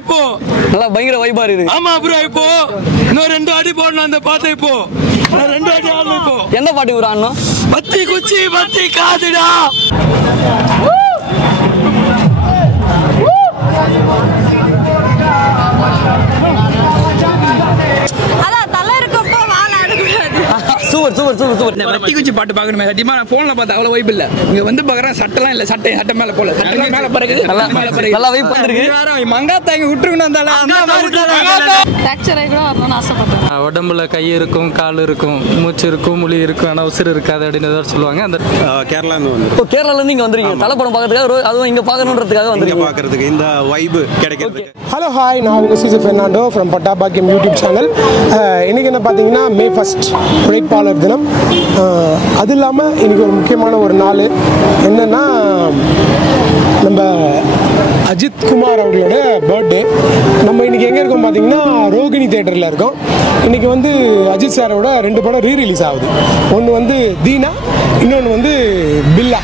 இப்போ நல்லா பயங்கர வைபா இருக்கு. ஆமா ப்ரோ, இப்போ இன்னும் 2 அடி போடணும் அந்த பாட்டை. இப்போ 2 அடி ஆடணும். இப்போ என்ன பாட்டு ப்ரோ ஆடணும்? பத்தி குச்சி பத்தி காதுடா. Super super super super. இந்த வத்தி குச்சி பாட்டு பார்க்கணுமே சத்தியமா நான் போன்ல பார்த்தா அவ்வளவு வைப் இல்ல. இங்க வந்து பார்க்கறேன் சட்டலாம் இல்ல, சட்டை மேல போல, சட்டை மேல பறக்குது, நல்லா வைப் வந்திருக்கு. மங்காத்தாங்க விட்டுறணும் அந்தால ஃபிராக்சர் ஆகி கூட வரணும்னு ஆசைப்பட்டேன். உடம்புல கை இருக்கும், கால் இருக்கும், மூச்சு இருக்கும், முழி இருக்கும், ஆனா உசுறு இருக்காது அப்படின்னு ஏதாவது சொல்லுவாங்க. அந்த கேரளால இருந்து வந்து கேரளால இருந்து இங்க வந்திருக்கீங்க தலை படம் பார்க்கறதுக்காக, அதுவும் இங்க பார்க்கணும்ன்றதுக்காக வந்திருக்கீங்க. பார்க்கறதுக்கு இந்த வைப் கிடைக்குது. ஹலோ ஹாய், நான் உங்க CC Fernando from Pattabakkiyam YouTube channel. இன்னைக்கு என்ன பார்த்தீங்கன்னா மே 1 உழைப்பாளர் தினம். அது இல்லாமல் இன்னைக்கு ஒரு முக்கியமான ஒரு நாள் என்னன்னா நம்ம அஜித் குமார் அவர்களோட பர்த்டே. நம்ம இன்னைக்கு எங்கே இருக்கோம் பார்த்தீங்கன்னா ரோகிணி தியேட்டரில் இருக்கோம். இன்னைக்கு வந்து அஜித் சாரோட 2 படம் ரீரிலீஸ் ஆகுது. ஒன்று வந்து தீனா, இன்னொன்று வந்து பில்லா.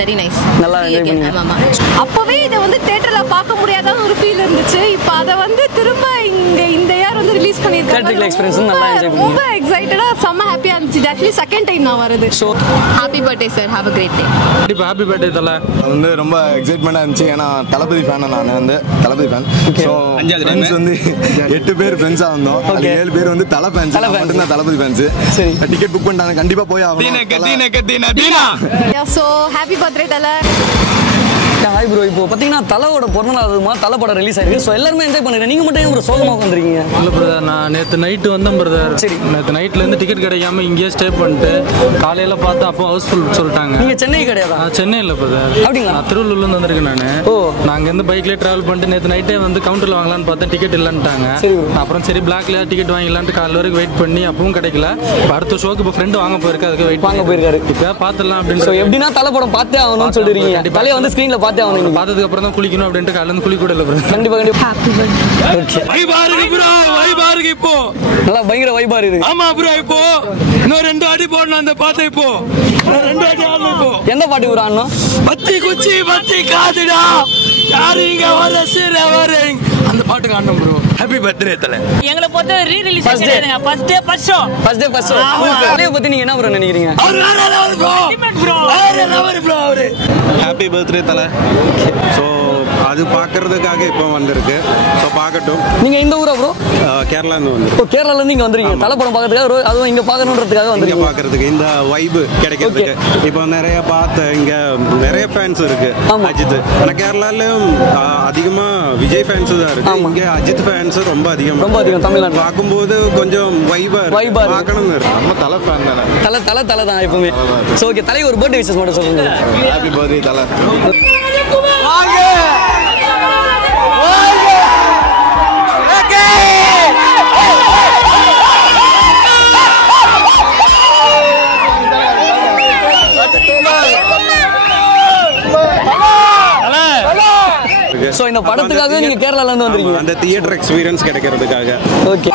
Very nice. நல்லா என்ஜாய் பண்ணீங்க. அப்பவே இத வந்து தியேட்டர்ல பார்க்க முடியாத ஒரு ஃபீல் இருந்துச்சு. இப்போ அத வந்து திரும்ப இங்க இந்த இயர் வந்து ரிலீஸ் பண்ணிருக்காங்க. தியேட்டர் எக்ஸ்பீரியன்ஸ் நல்லா என்ஜாய் பண்ணீங்க. ரொம்ப எக்ஸைட்டடா, செம்ம ஹாப்பியா இருந்துச்சு. एक्चुअली செகண்ட் டைம் நான் வரது. So happy birthday sir, have a great day. கண்டிப்பா ஹாப்பி பர்த்டே தல. வந்து ரொம்ப எக்ஸைட்மெண்டா இருந்துச்சு. ஏன்னா தளபதி ஃபேன், நான் வந்து தளபதி ஃபேன். ஸோ ஃப்ரெண்ட்ஸ் வந்து 8 பேர் ஃப்ரெண்ட்ஸா வந்தோம். 7 பேர் வந்து தல ஃபேன்ஸ், மட்டும்தான் தளபதி ஃபேன்ஸ். சரி, டிக்கெட் புக் பண்ணிட்டாங்க, கண்டிப்பா போய் ஆகணும். சோ ஹாப்பி பர்த்டே தல. ஹாய் ப்ரோ, இப்போ பார்த்தீங்கன்னா தலையோட பிறந்தநாள் அதுமா தலை படம் ரிலீஸ் ஆயிருக்கு. ஸோ எல்லாருமே என்ஜாய் பண்ணுறேன். நீங்கள் மட்டும் ஒரு சோகமாக வந்துருக்கீங்க? இல்லை பிரதர், நான் நேற்று நைட்டு வந்தேன் பிரதர். சரி, நேற்று நைட்லேருந்து டிக்கெட் கிடைக்காம இங்கேயே ஸ்டே பண்ணிட்டு காலையில் பார்த்தா அப்போ ஹவுஸ்ஃபுல் சொல்லிட்டாங்க. நீங்கள் சென்னை கிடையாதா? சென்னை இல்லை பிரதர். அப்படிங்களா? நான் திருவள்ளூர்லேருந்து வந்திருக்கேன் நான். ஓ, நான் அங்கேருந்து பைக்லேயே ட்ராவல் பண்ணிட்டு நேற்று நைட்டே வந்து கவுண்டரில் வாங்கலான்னு பார்த்தேன், டிக்கெட் இல்லைன்ட்டாங்க. அப்புறம் சரி பிளாக்ல டிக்கெட் வாங்கலான்ட்டு காலையில் வரைக்கும் வெயிட் பண்ணி அப்பவும் கிடைக்கல. அடுத்த ஷோக்கு இப்போ ஃப்ரெண்டு வாங்க போயிருக்கு, அதுக்கு வெயிட் வாங்க போயிருக்காரு. இப்போ பார்த்துடலாம் அப்படின்னு. ஸோ எப்படின்னா தலை படம் பார்த்தே ஆகணும்னு சொல்லிடுறீங்க. தலையை வந்து ஸ்க்ரீனில் பார்த்தே ஆகணும். பார்த்ததுக்கு அப்புறம் தான் குளிக்கணும் அப்படின்ட்டு காலையில இருந்து குளிக்க கூட இல்லை ப்ரோ. கண்டிப்பா கண்டிப்பா ஹாப்பி பர்த்டே. வைபா இருக்கு ப்ரோ, வைபா இருக்கு. இப்போ நல்லா பயங்கர வைபா இருக்கு. ஆமா ப்ரோ, இப்போ இன்னும் 2 அடி போடணும் அந்த பாட்டை. இப்போ 2 அடி ஆடணும். இப்போ என்ன பாட்டு ப்ரோ ஆடணும்? பத்தி குச்சி பத்தி காதுடா, யாரு இங்க வர சிரவரிங் அந்த பாட்டுக்கு ஆடணும் ப்ரோ. ஹாப்பி பர்த்டே தல. எங்களை பொறுத்த ரீ ரிலீஸ் பண்ணிடுங்க. First day first show. தலைய பத்தி நீங்க என்ன ப்ரோ நினைக்கிறீங்க? ஹாப்பி பர்த்டே தல. ஸோ அது பார்க்கறதுக்காக இப்போ வந்திருக்கு. ஸோ பார்க்கட்டும். நீங்க இந்த ஊரா ப்ரோ? கேரளா இருந்து வந்து. இப்போ கேரளால இருந்து இங்க வந்திருக்கீங்க தலை படம் பார்க்கறதுக்காக, அதுவும் இங்க பார்க்கணுன்றதுக்காக வந்திருக்கீங்க. பார்க்கறதுக்கு இந்த வைப் கிடைக்கிறதுக்கு. இப்போ நிறைய இங்க நிறைய ஃபேன்ஸ் இருக்கு அஜித். ஆனா கேரளாலயும் அதிகமா விஜய் ஃபேன்ஸ் தான் இருக்கு. இங்க அஜித் ஃபேன்ஸ் ரொம்ப அதிகம் தமிழ்நாடு. பார்க்கும்போது கொஞ்சம் வைபா பார்க்கணும்னு இருக்கு. நம்ம தலை ஃபேன் தானே. தலை தான் எப்பவுமே. ஸோ ஓகே, தலை ஒரு பர்த்டே விஷஸ் மட்டும் சொல்லுங்க. ஹாப்பி பர்த்டே தலை. சோ இந்த படத்துக்காக நீங்க கேரளால இருந்து வந்திருக்கீங்க. அந்த தியேட்டர் எக்ஸ்பீரியன்ஸ் கிடைக்கிறதுக்காக. ஓகே.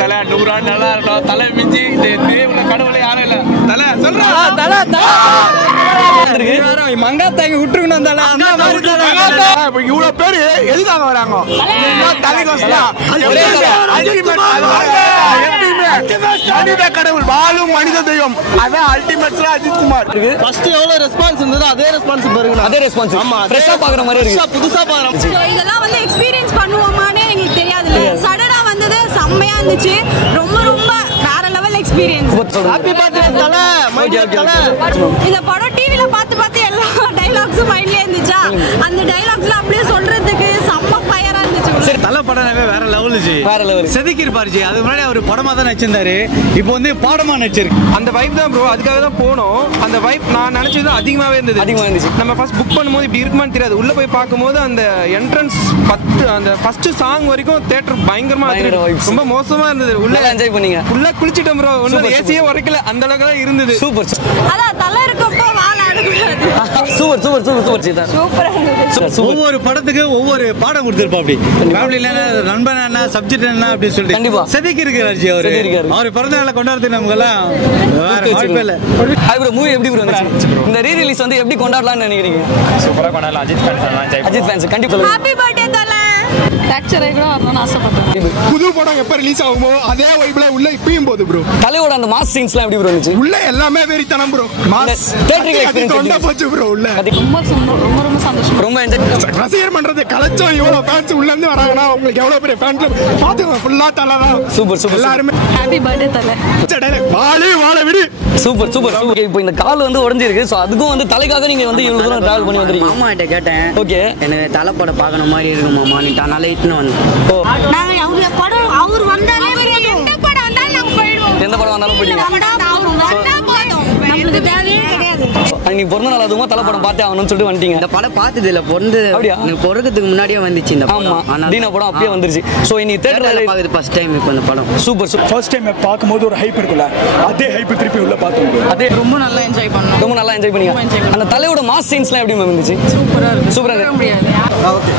தலை 100 ஆண்டு நல்லா இருக்கும். தலை மிஞ்சி இந்த கடவுளை யாரும் இல்ல. தலை சொல்றா தலை மங்காத்தாங்க விட்டுருக்கணும். இவ்வளவு பேரு எதுக்காக வராங்க? கடவுள் வாழும் மனித தெய்வம், அதான் அல்டிமேட் அஜித் குமார். ஃபர்ஸ்ட் எவ்வளவு ரெஸ்பான்ஸ் இருந்ததோ அதே ரெஸ்பான்ஸ் பாருங்க. அதே ரெஸ்பான்ஸ். ஆமா, ஃப்ரெஷ்ஷா பாக்குற மாதிரி இருக்கு. புதுசா பாக்குறோம். சோ இதெல்லாம் வந்து எக்ஸ்பீரியன்ஸ் பண்ணுவோமானே எங்களுக்கு தெரியாதுல. சடனா வந்தது செம்மையா இருந்துச்சு. ரொம்ப ரொம்ப வேற லெவல் எக்ஸ்பீரியன்ஸ். ஹாப்பி பர்த்டே தல. இந்த படம் டிவில பார்த்து எல்லா டயலாக்ஸும் மைண்ட்லயே இருந்துச்சா. அந்த டயலாக்ஸ்ல அப்படியே சொல்றதுக்கு செம்ம ஃபயரா இருந்துச்சு. சரி, தல படமே வேற லெவல் ஜி. வேற லெவல் செதுக்கிருப்பாரு ஜி. அதுக்கு முன்னாடி அவர் படமா தான் நடிச்சிருந்தாரு, இப்போ வந்து பாடமா நடிச்சிருக்கு. அந்த வைப் தான் ப்ரோ, அதுக்காக தான் போனோம். அந்த வைப் நான் நினைச்சது அதிகமாவே இருந்துச்சு. நம்ம ஃபர்ஸ்ட் புக் பண்ணும்போது இப்படி இருக்குமான்னு தெரியாது. உள்ள போய் பார்க்கும்போது அந்த என்ட்ரன்ஸ் அந்த ஃபர்ஸ்ட் சாங் வரைக்கும் தியேட்டர் பயங்கரமா ரொம்ப மோசமா இருந்தது. உள்ள என்ஜாய் பண்ணீங்க. ஃபுல்லா குளிச்சிட்டோம் ப்ரோ. ஒன்னும் ஏசியே உரைக்கல, அந்த அளவுக்கு தான் இருந்தது. சூப்பர். அதான் தலை இருக்கப்போ வாழ ஆடக்கூடாது. Super super super super Sita. சூப்பரா இருந்தது. ஒவ்வொரு படத்துக்கு ஒவ்வொரு பாடம் கொடுத்திருப்பா. அப்படி ஃபேமிலில நண்பன் என்ன சப்ஜெக்ட் என்ன அப்படி சொல்லிட்டு கண்டிப்பா செதுக்கி இருக்காரு ஜி. அவர் பிறந்த நாளை கொண்டாடுறது நமக்கு எல்லாம் வாய்ப்பே இல்லை. ப்ரோ மூவி எப்படி ப்ரோ இருந்துச்சு? இந்த ரீ ரிலீஸ் வந்து எப்படி கொண்டாடலாம்னு நினைக்கிறீங்க? சூப்பரா கொண்டாடலாம். அஜித் ஃபேன்ஸ் கண்டிப்பா ஹாப்பி பர்த்டே தல. ஃபிராக்சர் ஆகி கூட வரணும்னு ஆசைப்பட்டேன். புது படம் எப்ப ரிலீஸ் ஆகுமோ அதே வைப்ல உள்ள இப்பயும் போகுது ப்ரோ. தலையோட அந்த மாஸ் சீன்ஸ்லாம் எப்படி ப்ரோ இருந்துச்சு? உள்ள எல்லாமே வெறித்தனம் ப்ரோ. மாஸ் தியேட்டர் எக்ஸ்பீரியன்ஸ் தொண்டை போச்சு ப்ரோ. உள்ள ரொம்ப சந்தோஷம். ரொம்ப என்ஜாய். ரசிகர் பண்றது கலச்சோம். இவ்வளவு ஃபேன்ஸ் உள்ள இருந்து வராங்கன்னா உங்களுக்கு எவ்வளவு பெரிய ஃபேன் கிளப் பாத்துங்க. ஃபுல்லா தல தான். Super super. எல்லாரும் ஹாப்பி பர்த்டே தல. வாழ விடு. Super super. ஓகே, இப்போ இந்த கால் வந்து உடைஞ்சிருக்கு. சோ அதுக்கும் வந்து தலைக்காக நீங்க வந்து இவ்வளவு தூரம் டிராவல் பண்ணி வந்திருக்கீங்க. மாமா கிட்ட கேட்டேன். ஓகே, எனக்கு தலை படம் பார்க்கணும் மாதிரி இருக்கு மாமா. நீ அதனால இட்டுன்னு வந்தேன். நாங்க அவரு படம் அவர் வந்தாலே எந்த படம் வந்தாலும் நாங்க போயிடுவோம். எந்த படம் வந்தாலும் போயிடுங்க. நம்மளுக்கு தேவையே கிடையாது. நீங்க பிறந்த நாள் அதுவும் தலை படம் பார்த்தே ஆகணும்னு சொல்லிட்டு வந்துட்டீங்க. இந்த படம் பார்த்தது இல்ல, பொருந்து அப்படியா? எனக்கு பொறுக்கிறதுக்கு முன்னாடியே வந்துச்சு இந்த ஆமா, படம். தீனா படம் அப்பயே வந்துருச்சு. சோ இனி தியேட்டர்ல பார்க்குது ஃபர்ஸ்ட் டைம் இப்போ இந்த படம். Super super. ஃபர்ஸ்ட் டைம் பார்க்கும்போது ஒரு ஹைப் இருக்குல்ல, அதே ஹைப் திருப்பி உள்ள பார்த்தோம். அதே ரொம்ப நல்லா என்ஜாய் பண்ணோம். ரொம்ப நல்லா என்ஜாய் பண்ணீங்க. அந்த தலையோட மாஸ் சீன்ஸ்லாம் எப்படி இருந்துச்சு? சூப்பரா இருக்கு. சூப்பரா இருக்கு. முடியாது. ஓகே.